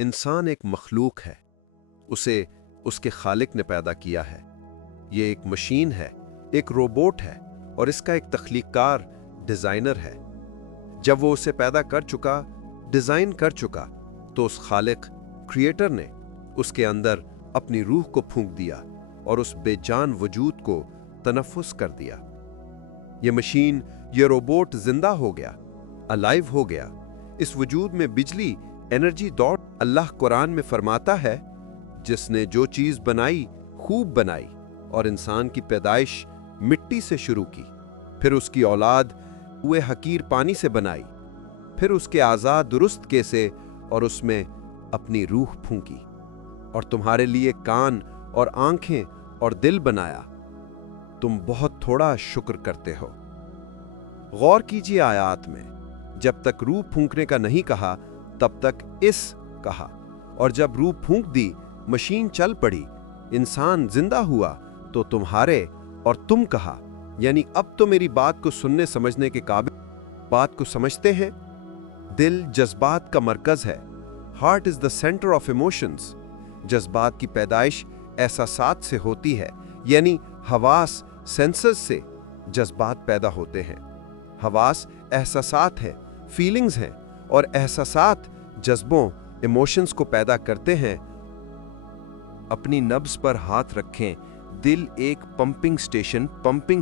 इंसान एक मखलूक है, उसे उसके खालिक ने पैदा किया है। ये एक मशीन है, एक रोबोट है और इसका एक तख्लीकार डिजाइनर है। जब वो उसे पैदा कर चुका, डिजाइन कर चुका, तो उस खालिक क्रिएटर ने उसके अंदर अपनी रूह को फूंक दिया और उस बेजान वजूद को तनफ्फुस कर दिया। ये मशीन, ये रोबोट जिंदा हो गया, अलाइव हो गया। इस वजूद में बिजली, एनर्जी दौड़। अल्लाह कुरान में फरमाता है, जिसने जो चीज बनाई खूब बनाई और इंसान की पैदाइश मिट्टी से शुरू की, फिर उसकी औलाद हुए हकीर पानी से बनाई, फिर उसके आजाद दुरुस्त कैसे और उसमें अपनी रूह फूंकी, और तुम्हारे लिए कान और आंखें और दिल बनाया। तुम बहुत थोड़ा शुक्र करते हो। गौर कीजिए आयात में, जब तक रूह फूंकने का नहीं कहा तब तक इस कहा, और जब रूह फूंक दी, मशीन चल पड़ी, इंसान जिंदा हुआ, तो तुम्हारे और तुम कहा। यानी अब तो मेरी बात को सुनने समझने के काबिल बात को समझते हैं। दिल जज्बात का मरकज है। Heart is the centre of emotions. जज्बात की पैदाइश एहसासात से होती है, यानी हवास, सेंसर्स से जज्बात पैदा होते हैं। हवास एहसासात हैं, फीलिंग्स हैं, और एहसासात जज्बों, इमोशंस को पैदा करते हैं। अपनी नब्ज पर हाथ रखें। दिल एक पंपिंग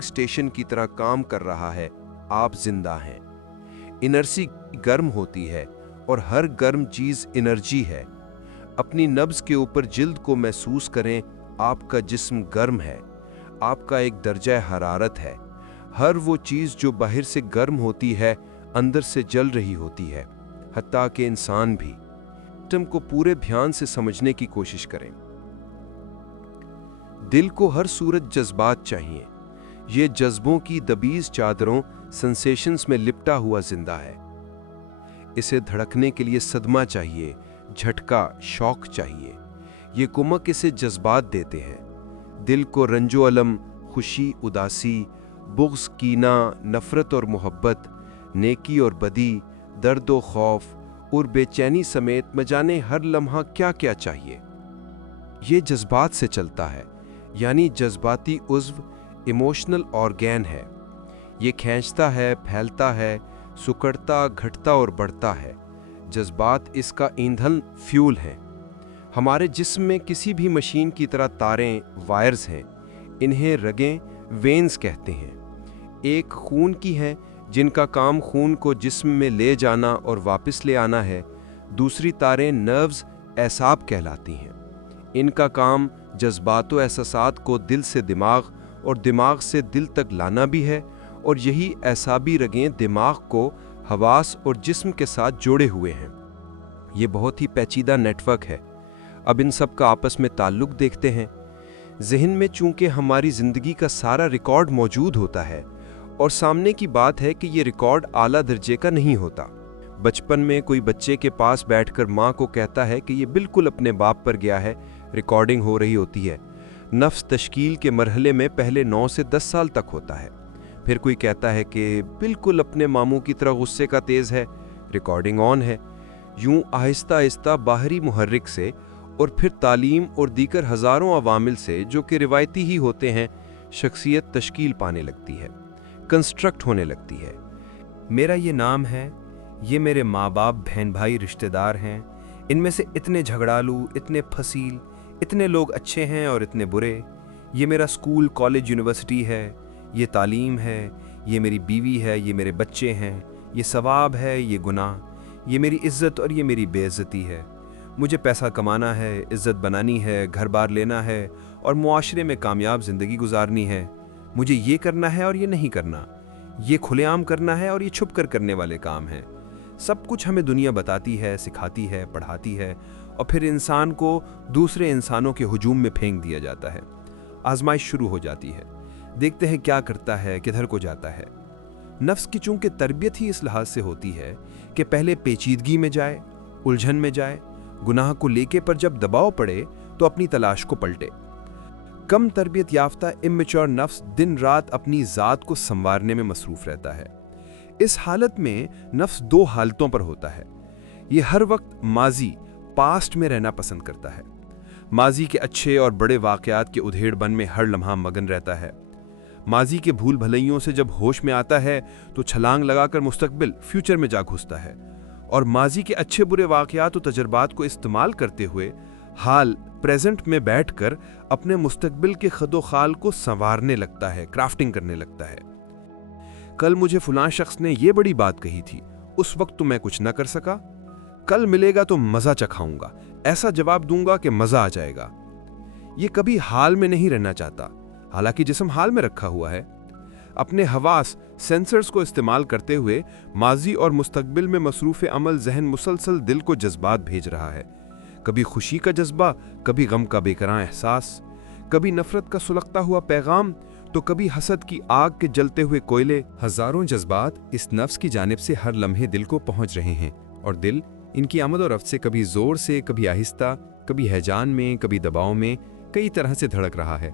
स्टेशन की तरह काम कर रहा है। आप जिंदा हैं। एनर्जी गर्म होती है और हर गर्म चीज एनर्जी है। अपनी नब्ज के ऊपर जिल्द को महसूस करें। आपका जिस्म गर्म है, आपका एक दर्जा हरारत है। हर वो चीज जो बाहर से गर्म होती है अंदर से जल रही होती है, हत्ता कि इंसान भी। तुम को पूरे ध्यान से समझने की कोशिश करें। दिल को हर सूरत जज्बात चाहिए। ये जज्बों की दबीज चादरों, सेंसेशंस में लिपटा हुआ जिंदा है। इसे धड़कने के लिए सदमा चाहिए, झटका, शौक चाहिए। ये कुमक इसे जज्बात देते हैं। दिल को रंजो अलम, खुशी, उदासी, बुग़्ज़, कीना, नफरत और मोहब्बत, नेकी और बदी, दर्द और खौफ और बेचैनी समेत न जाने हर लम्हा क्या क्या चाहिए। ये जज्बात से चलता है, यानी जज्बाती उज़्व इमोशनल ऑर्गेन है। ये खींचता है, फैलता है, सुकड़ता, घटता और बढ़ता है। जज्बात इसका ईंधन, फ्यूल है। हमारे जिस्म में किसी भी मशीन की तरह तारें, वायर्स हैं। इन्हें रगें, वेन्स कहते हैं। एक खून की हैं जिनका काम खून को जिस्म में ले जाना और वापस ले आना है। दूसरी तारें नर्व्स, एसाब कहलाती हैं। इनका काम जज्बात व एहसासात को दिल से दिमाग और दिमाग से दिल तक लाना भी है, और यही एसाबी रगें दिमाग को हवास और जिस्म के साथ जोड़े हुए हैं। ये बहुत ही पेचीदा नेटवर्क है। अब इन सब का आपस में ताल्लुक देखते हैं। ज़हन में चूंकि हमारी ज़िंदगी का सारा रिकॉर्ड मौजूद होता है, और सामने की बात है कि ये रिकॉर्ड आला दर्जे का नहीं होता। बचपन में कोई बच्चे के पास बैठकर माँ को कहता है कि ये बिल्कुल अपने बाप पर गया है, रिकॉर्डिंग हो रही होती है। नफ्स तश्कील के मरहले में पहले 9 से 10 साल तक होता है। फिर कोई कहता है कि बिल्कुल अपने मामू की तरह गुस्से का तेज़ है, रिकॉर्डिंग ऑन है। यूं आहिस्ता आहिस्ता बाहरी मुहर्रिक से और फिर तालीम और दीगर हज़ारों अवामिल से, जो कि रिवायती ही होते हैं, शख्सियत तश्कील पाने लगती है, कंस्ट्रक्ट होने लगती है। मेरा ये नाम है, ये मेरे माँ बाप, बहन भाई, रिश्तेदार हैं। इनमें से इतने झगड़ालू, इतने फसील, इतने लोग अच्छे हैं और इतने बुरे। ये मेरा स्कूल, कॉलेज, यूनिवर्सिटी है। ये तालीम है। ये मेरी बीवी है। ये मेरे बच्चे हैं। ये सवाब है, ये गुनाह। ये मेरी इज़्ज़त और ये मेरी बेइज्जती है। मुझे पैसा कमाना है, इज़्ज़त बनानी है, घर बार लेना है और मुआशरे में कामयाब ज़िंदगी गुजारनी है। मुझे ये करना है और ये नहीं करना। ये खुलेआम करना है और ये छुप कर करने वाले काम हैं। सब कुछ हमें दुनिया बताती है, सिखाती है, पढ़ाती है, और फिर इंसान को दूसरे इंसानों के हुजूम में फेंक दिया जाता है। आजमाइश शुरू हो जाती है। देखते हैं क्या करता है, किधर को जाता है। नफ्स की चूंकि तरबियत ही इस लिहाज से होती है कि पहले पेचीदगी में जाए, उलझन में जाए, गुनाह को लेके, पर जब दबाव पड़े तो अपनी तलाश को पलटे। कम तरबियत याफ्ता इमेच्योर नफ्स दिन रात अपनी ज़ात को संवारने में मसरूफ रहता है। इस हालत में नफ्स 2 हालतों पर होता है। ये हर वक्त माजी, पास्ट में रहना पसंद करता है। माजी के अच्छे और बड़े वाकयात के उधेड़बन में हर लम्हा मगन रहता है। माजी के भूल भलैयों से जब होश में आता है तो छलांग लगाकर मुस्तकबिल फ्यूचर में जा घुसता है, और माजी के अच्छे बुरे वाकयात और तजर्बात को इस्तेमाल करते हुए हाल प्रेजेंट में बैठकर अपने मुस्तकबिल के खदो खाल को संवारने लगता है, क्राफ्टिंग करने लगता है। कल मुझे फलां शख्स ने ये बड़ी बात कही थी, उस वक्त तो मैं कुछ न कर सका, कल मिलेगा तो मजा चखाऊंगा, ऐसा जवाब दूंगा कि मजा आ जाएगा। ये कभी हाल में नहीं रहना चाहता, हालांकि जिस्म हाल में रखा हुआ है। अपने हवास सेंसर्स को इस्तेमाल करते हुए माजी और मुस्तकबिल में मसरूफ़ अमल जहन मुसलसल दिल को जज्बात भेज रहा है। कभी खुशी का जज्बा, कभी गम का बेकरां एहसास, कभी नफरत का सुलगता हुआ पैगाम, तो कभी हसद की आग के जलते हुए कोयले। हजारों जज्बात इस नफ्स की जानिब से हर लम्हे दिल को पहुंच रहे हैं, और दिल इनकी आमद और रफ्त से कभी जोर से, कभी आहिस्ता, कभी हैजान में, कभी दबाव में, कई तरह से धड़क रहा है।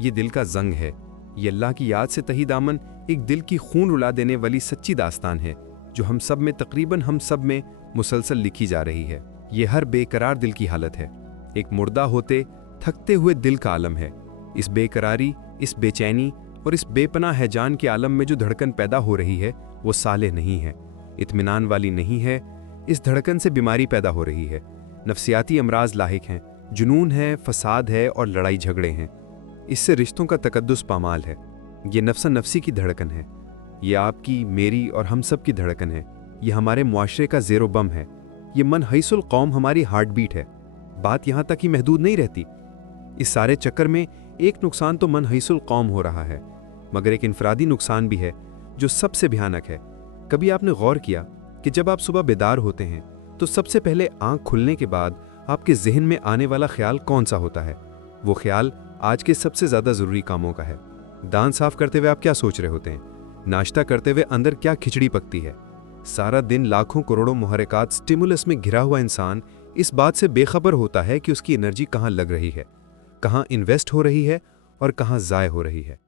ये दिल का जंग है। ये अल्लाह की याद से तही दामन एक दिल की खून रुला देने वाली सच्ची दास्तान है, जो हम सब में, तकरीबन हम सब में मुसलसल लिखी जा रही है। ये हर बेकरार दिल की हालत है, एक मुर्दा होते थकते हुए दिल का आलम है। इस बेकरारी, इस बेचैनी और इस बेपनाह हैजान के आलम में जो धड़कन पैदा हो रही है वो साले नहीं है, इत्मीनान वाली नहीं है। इस धड़कन से बीमारी पैदा हो रही है, नफसियाती अमराज लाहिक हैं, जुनून है, फसाद है और लड़ाई झगड़े हैं। इससे रिश्तों का तकद्दुस पामाल है। ये नफ्सा नफसी की धड़कन है, ये आपकी, मेरी और हम सब की धड़कन है। ये हमारे मुआशरे का ज़ेरो बम है। ये मन हईसुल कौम हमारी हार्ट बीट है। बात यहाँ तक ही महदूद नहीं रहती। इस सारे चक्कर में एक नुकसान तो मन हईसुल कौम हो रहा है, मगर एक इनफरादी नुकसान भी है जो सबसे भयानक है। कभी आपने गौर किया कि जब आप सुबह बेदार होते हैं तो सबसे पहले आंख खुलने के बाद आपके जहन में आने वाला ख्याल कौन सा होता है? वो ख्याल आज के सबसे ज़्यादा ज़रूरी कामों का है। दांत साफ करते हुए आप क्या सोच रहे होते हैं? नाश्ता करते हुए अंदर क्या खिचड़ी पकती है? सारा दिन लाखों करोड़ों मुहर्रिकात स्टिमुलस में घिरा हुआ इंसान इस बात से बेखबर होता है कि उसकी एनर्जी कहाँ लग रही है, कहाँ इन्वेस्ट हो रही है और कहाँ ज़ाय हो रही है।